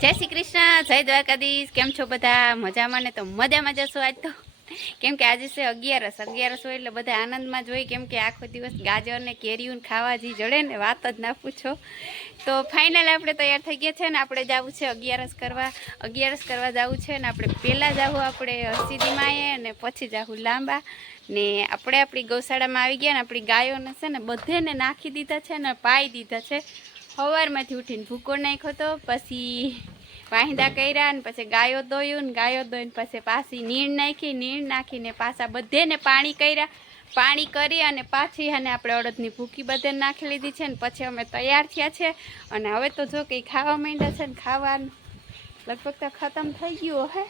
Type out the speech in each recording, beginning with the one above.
જય શ્રી કૃષ્ણ, જય દ્વારકાધીશ, કેમ છો બધા? મજામાં ને? તો મજામાં જશો આજ તો. કેમ કે આજે છે અગિયારસ અગિયારસ હોય એટલે બધા આનંદમાં જ હોય. કેમ કે આખો દિવસ ગાજર ને કેરીયું ખાવા જે જડે ને વાત જ ના પૂછો. તો ફાઇનલ આપણે તૈયાર થઈ ગયા છે ને આપણે જવું છે અગિયારસ કરવા. અગિયારસ કરવા જવું છે ને આપણે પહેલાં જવું આપણે હસીદીમાંએ અને પછી જવું લાંબા. ને આપણે આપણી ગૌશાળામાં આવી ગયા ને આપણી ગાયોને છે ને બધેને નાખી દીધા છે ને પાઈ દીધા છે. સવારમાંથી ઉઠીને ભૂકો નાખ્યો તો, પછી વાહિંદા કર્યા ને પછી ગાયો દોયું ને ગાયો દોઈને પછી પાછી નીણ નાખી, નીણ નાખીને પાછા બધેને પાણી કર્યા. પાણી કરી અને પાછી અને આપણે અડદની ભૂકી બધે નાખી લીધી છે ને પછી અમે તૈયાર થયા છે. અને હવે તો જો કંઈ ખાવા માંડ્યા છે ને ખાવાનું, લગભગ તો ખતમ થઈ ગયું હે.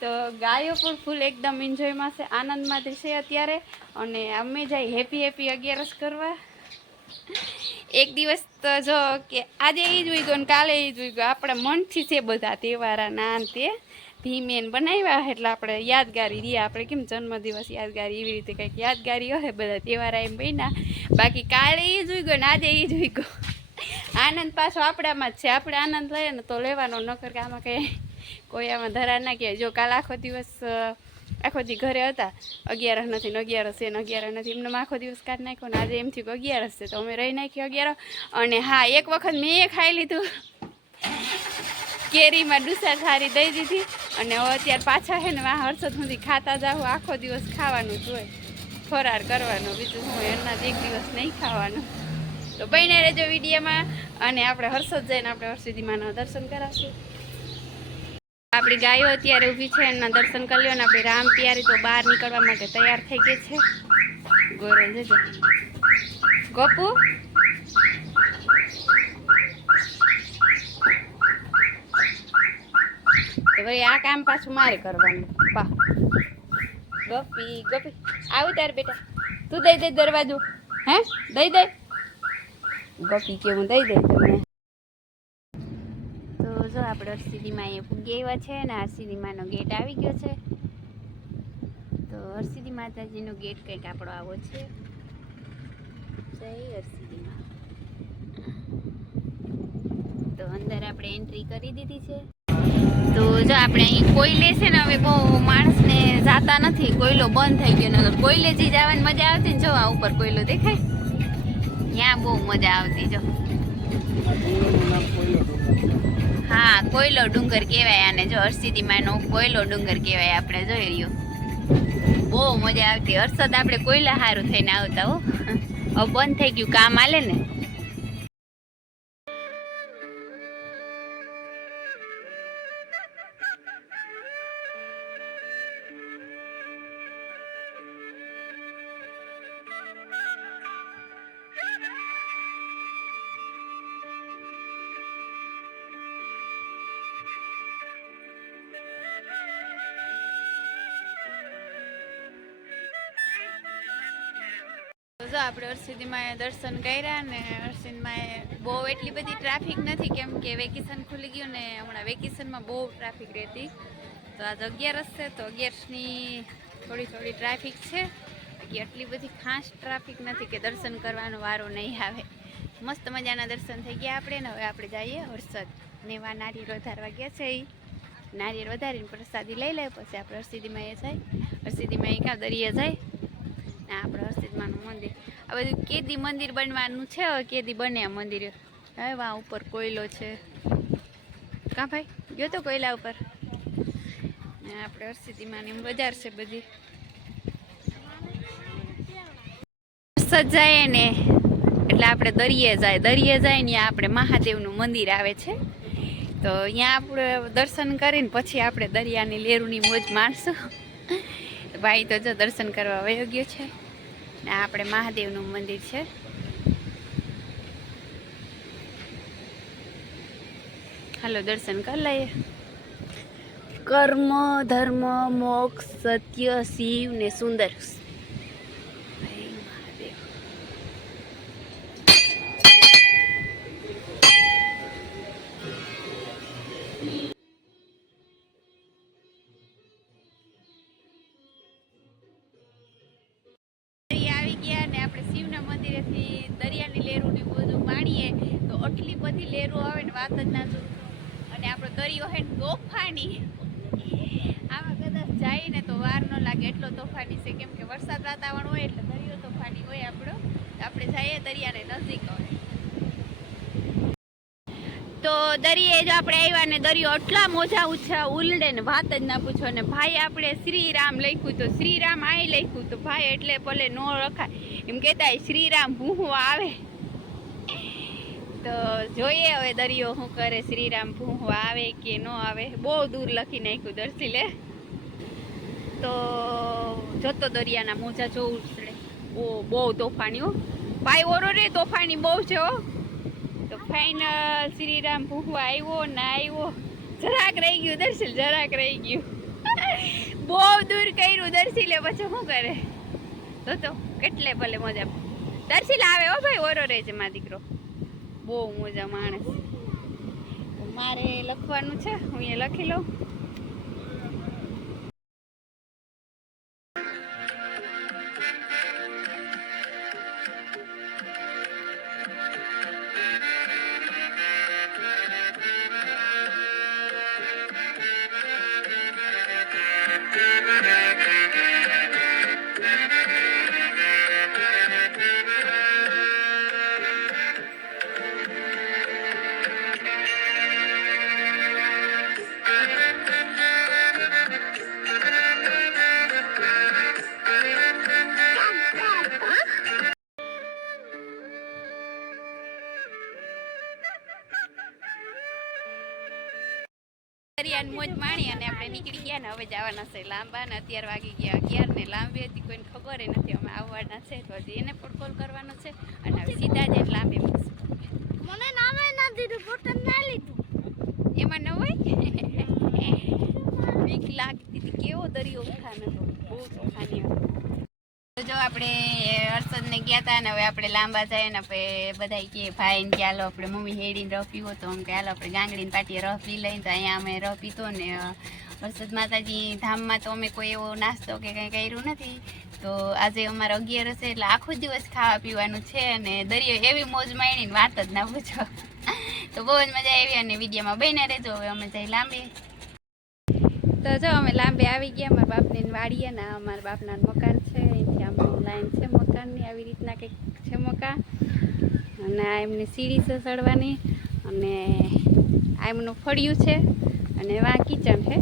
તો ગાયો પણ ફૂલ એકદમ એન્જોયમાં છે, આનંદમાં છે અત્યારે. અને અમે જાય હેપી હેપી અગિયારસ કરવા. એક દિવસ તો જો કે આજે એ જ ગયો ને કાલે એ જ ગયો આપણા મનથી છે બધા તહેવારા ના ને તે. ભીમેન બનાવ્યા એટલે આપણે યાદગારી રહીએ આપણે કેમ જન્મદિવસ યાદગારી એવી રીતે કંઈક યાદગારી હોય બધા તહેવારા એમ બન્યા. બાકી કાલે એ જ ગયો ને આજે એ જ ગયો આનંદ પાછો આપણામાં જ છે. આપણે આનંદ લઈએ ને તો લેવાનો, નકર કે આમાં કંઈ કોઈ આમાં ધરા ના કહેવાય. જો કાલ આખો દિવસ આખો દી ઘરે હતા. અગિયારસ નથી ને અગિયારસ છે ને અગિયારસ નથી. એમને આખો દિવસ કાઢ નાખ્યો ને આજે એમ થયું કે અગિયારસ છે તો અમે રહી નાખી અગિયાર. અને હા, એક વખત મેં એ ખાઈ લીધું. કેરીમાં ડુસા સારી દઈ દીધી. અને હવે અત્યારે પાછા છે ને વાહ હર્ષદ સુધી ખાતા જાઉં, આખો દિવસ ખાવાનું જ હોય. ફરાર કરવાનો, બીજું હું એના એક દિવસ નહીં ખાવાનું. તો બહીને રહેજો વિડીયોમાં. અને આપણે હર્ષદ જઈને આપણે હર્ષદીમાના દર્શન કરાવશું. આપણી ગાયો અત્યારે ઊભી છે એના દર્શન કરી લો અને આપણે રામ પિયારી તો બહાર નીકળવા માટે તૈયાર થઈ ગઈ છે. ગોરલ જજો. ગોપુ? ભાઈ આ કામ પાછું મારે કરવાનું. પા ગપી ગપી. આવું તાર બેટા. તું દઈ દે દરવાજો. હે? દઈ દે. ગપી કે હું દઈ દઈ તમને. આપણે હરસિદ્ધિમાં અહીંયા પૂગી આવ્યા છે અને હરસિદ્ધિમાનો ગેટ આવી ગયો છે. તો હરસિદ્ધિ માતાજીનો ગેટ કંઈક આપણો આવો છે. જય હરસિદ્ધિમાં તો અંદર આપણે એન્ટ્રી કરી દીધી છે. તો જો આપણે અહીં કોયલે છે ને, હવે બહુ માણસને જાતા નથી. કોયલો બંધ થઈ ગયો નથી કોયલે જે જવાની મજા આવતી ને, જો આ ઉપર કોયલો દેખાય. ત્યાં બહુ મજા આવતી, જો. કોયલો ડુંગર કહેવાય આને. જો હરસિદ્ધિમાંનો કોયલો ડુંગર કહેવાય, આપણે જોઈ રહ્યો બહુ મજા આવતી. હર્ષદ, આપણે કોયલા સારું થઈને આવતા હો. હવે બંધ થઈ ગયું, કામ આલે ને? જો આપણે હરસિદ્ધિમાં દર્શન કર્યા ને હરસિદ્ધિમાં બહુ એટલી બધી ટ્રાફિક નથી કેમ કે વેકેશન ખુલી ગયું ને હમણાં વેકેશનમાં બહુ ટ્રાફિક રહેતી. તો આજ અગિયારસ છે તો અગિયારસની થોડી થોડી ટ્રાફિક છે. બાકી એટલી બધી ખાસ ટ્રાફિક નથી કે દર્શન કરવાનો વારો નહીં આવે. મસ્ત મજાના દર્શન થઈ ગયા આપણે ને હવે આપણે જઈએ હર્ષદ નેવા નારિયેળ વધારવા ગયા છે એ નારિયેળ વધારીને પ્રસાદી લઈ લે, પછી આપણે હરસિદ્ધિમાં એ જાય. હરસિદ્ધિમાં એ કાં દરિયા જાય. ને આપણે હરસિદ્ધમાનું મંદિર. આ બધું કેદી મંદિર બનવાનું છે, હવે કેદી બને આ મંદિર. હવે વા ઉપર કોયલો છે. કાં ભાઈ? ગયો તો કોયલા ઉપર? ને આપણે હરસિદ્ધિમાની બજાર છે બધી. સજાય ને, એટલે આપણે દરિયે જાય. દરિયે જાય ને આપણે મહાદેવનું મંદિર આવે છે. તો અહીંયા આપણે દર્શન કરીને પછી આપણે દરિયાની લેરુની મોજ માણશું. ભાઈ તો જો દર્શન કરવા વયો છે. ને આપણે મહાદેવનું મંદિર છે. હાલો, દર્શન કરી લઈએ. કર્મ, ધર્મ, મોક્ષ, સત્ય, શિવ ને સુંદર. ને શિવના મંદિરેથી દરિયાની લહેરોની બધું માણીએ, તો આટલી બધી લહેરો આવે ને વાત જ ના જો અને આપણો દરિયો હે ને તોફાની. આમાં કદાચ જાય ને તો વાર ન લાગે, એટલો તોફાની છે. કેમ કે વરસાદ વાતાવરણ હોય એટલે દરિયો તોફાની હોય આપણો. આપણે જઈએ દરિયાને નજીક. હોય તો દરિયે જો આપણે આવ્યા ને દરિયો એટલા મોજા ઉછા ઉલડે ને વાત જ ના પૂછો ને ભાઈ આપણે શ્રીરામ લખ્યું તો શ્રીરામ આય લખ્યું તો ભાઈ એટલે ભલે ન રખાય. એમ કહેતા શ્રીરામ ભૂહો આવે? તો જોઈએ હવે દરિયો શું કરે, શ્રીરામ ભૂહો આવે કે ન આવે? બહુ દૂર લખી નાખ્યું દર્શી લે. તો જતો દરિયાના મોજા જોવું પડે ઓ, બહુ તોફાની હો. ભાઈ ઓરો રે તોફાની બહુ છે હો. ફાઇનલ શ્રીરામ ભૂખવા આવ્યો ના આવ્યો. જરાક રહી ગયું દર્શિલ જરાક રહી ગયું. બહુ દૂર કર્યું, દર્શિલે પછી શું કરે? તો તો, કેટલે ભલે મજા દર્શિલ આવે હો ભાઈ, ઓરો રહે છે મા દીકરો. બહુ મજા માણસ. મારે લખવાનું છે, હું એ લખી લઉં. દરિયાની મોજ માણી અને આપણે નીકળી ગયા ને હવે જવાના છે લાંબા ને અત્યારે વાગી ગયા અગિયાર ને લાંબી હતી કોઈને ખબર નથી અમે આવવાના છે તો હજી એને પણ કોલ કરવાનો છે અને હવે સીધા જ લાંબી મને નામે ના દીધું પોતાને ના લીધું. એમાં ન હોય? બીક લાગતી હતી કેવો દરિયો ઉઠાનો હતો બહુ તોફાની હતો તો જો આપણે ગયા હતા ને હવે આપણે લાંબા જાય ને આપણે બધા કે ભાઈ ને હાલો આપણે મમ્મી હેડીને રહ પીવો તો એમ કે હાલો આપણે ગાંગડીને પાટીએ રહ પી લઈને તો અહીંયા અમે રહ પીતો ને વરસદ માતાજી ધામમાં તો અમે કોઈ એવો નાસ્તો કે કંઈ કર્યું નથી. તો આજે અમારે અગિયાર હશે એટલે આખો દિવસ ખાવા પીવાનું છે અને દરિયો એવી મોજ માણીને વાત જ ના પૂછો. તો બહુ જ મજા આવી અને વિડીયોમાં બહીને રહેજો. હવે અમે જઈ લાંબી. તો જો અમે લાંબે આવી ગયા, અમારા બાપની વાડીએ ને અમારા બાપના મકાન છે. આમ લાઈન છે મકાનની આવી રીતના કંઈક છે મકાન અને આ એમની સીડી છે સડવાની અને આ એમનું ફળિયું છે. અને વા કિચન છે.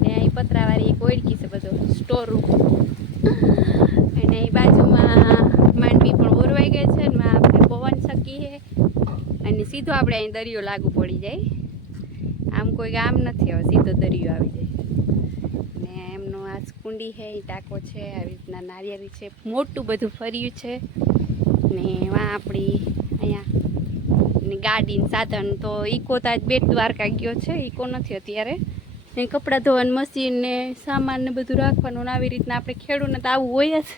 ને અહીં પતરાવાળી એક ઓળખી છે બધો સ્ટોર રૂમ અને અહીં બાજુમાં માંડવી પણ ઓરવાઈ ગઈ છે ને આપણે પવન શકીએ અને સીધો આપણે અહીં દરિયો લાગુ પડી જાય. આમ કોઈ ગામ નથી હવે, સીધો દરિયો આવી જાય. કુંડી છે ટાંકો છે, આવી રીતના નારિયેળી છે, મોટું બધું ફર્યું છે. ને એમાં આપણી અહીંયા ને ગાડી સાધન તો ઈકો તો આજ બેટ દ્વારકા ગયો છે, ઈકો નથી અત્યારે. ને કપડાં ધોવાનું મશીન ને સામાન ને બધું રાખવાનું આવી રીતના આપણે ખેડૂને તો આવું હોય જ.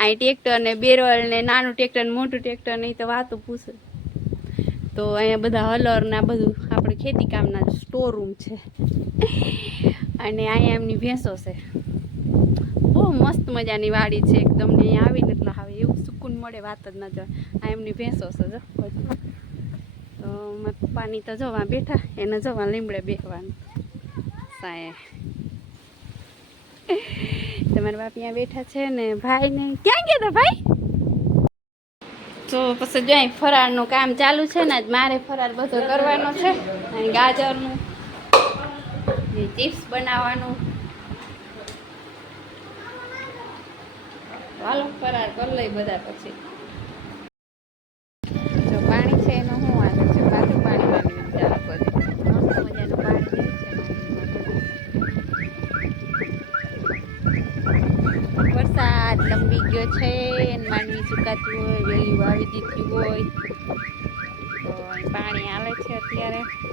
અહીં ટ્રેક્ટર ને બેરલ ને નાનું ટ્રેક્ટર ને મોટું ટ્રેક્ટર ને તો વાતો પૂછે. તો અહીંયા બધા હલર ને આ બધું, આપણે ખેતી કામના સ્ટોર રૂમ છે. અને અહીંયા એમની ભેંસો છે. બહુ મસ્ત મજાની વાડી છે. એકદમ ને અહીંયા આવીને એટલે હવે એવું સુકૂન મળે વાત જ ન જાય આ એમની ભેંસો છે જો. તો પપ્પાની તો જવા બેઠા. એને જવા લીમડે બેસવાનું સાય. તમારા બાપ અહીંયા બેઠા છે ને ભાઈ ને ક્યાં ગયા તા ભાઈ? તો પછી જો ફરાળનું કામ ચાલુ છે ને, આજ મારે ફરાળ બધો કરવાનો છે. અને ગાજરનું ને ચિપ્સ બનાવવાનું. હાલો, ફરાર કરી લઈ બધા પછી. જો પાણી છે એનું શું આવે છે પાછું પાણી પાણી વરસાદ લંબી ગયો છે માંડવી સુકાતું હોય, વેલી વાવી દીધી હોય. તો પાણી આવે છે અત્યારે.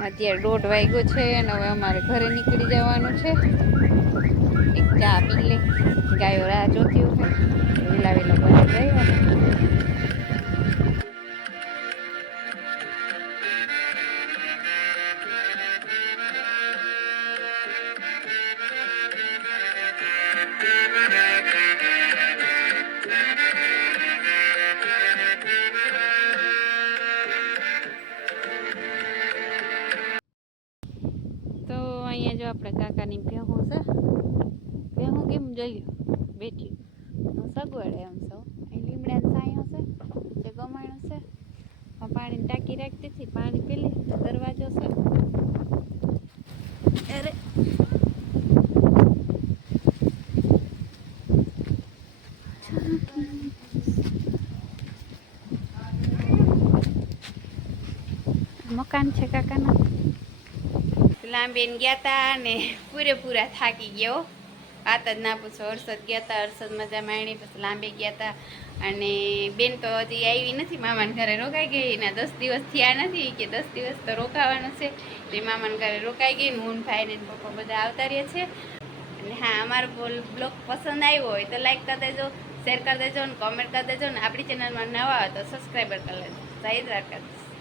અત્યારે દોઢ વાગ્યો છે અને હવે અમારે ઘરે નીકળી જવાનું છે. એક ચા પી લે. ગાયો રાહ જોતી હોય. વેલા બની જાય આપણે કાકાની ભેહું છે ભેહું કેમ જોયું બેઠી? હું સગવડ એમ સૌ અહીં લીમડાને સાયો છે, જે ગમાણું છે. હું પાણીની ટાંકી રાખતી હતી, પાણી પેલી દરવાજો છે. અરે. મકાન છે કાકાના? લાંબેન ગયા હતા ને પૂરેપૂરા થાકી ગયો. વાત જ ના પૂછો, હર્ષદ ગયા હતા હર્ષદ મજા માણી, પછી લાંબે ગયા તા અને બેન તો હજી આવી નથી, મામાના ઘરે રોકાઈ ગઈ. એના દસ દિવસ થયા નથી કે દસ દિવસ તો રોકાવાનું છે. એટલે મામાના ઘરે રોકાઈ ગઈ હું ભાઈ ને પપ્પા બધા આવતા રહ્યા છે. અને હા, અમારો બ્લોગ પસંદ આવ્યો હોય તો લાઈક કરી દેજો, શેર કરી દેજો ને કોમેન્ટ કરી દેજો ને આપણી ચેનલમાં નવા હોય તો સબસ્ક્રાઈબર કરી લેજો. જય દ્વારકા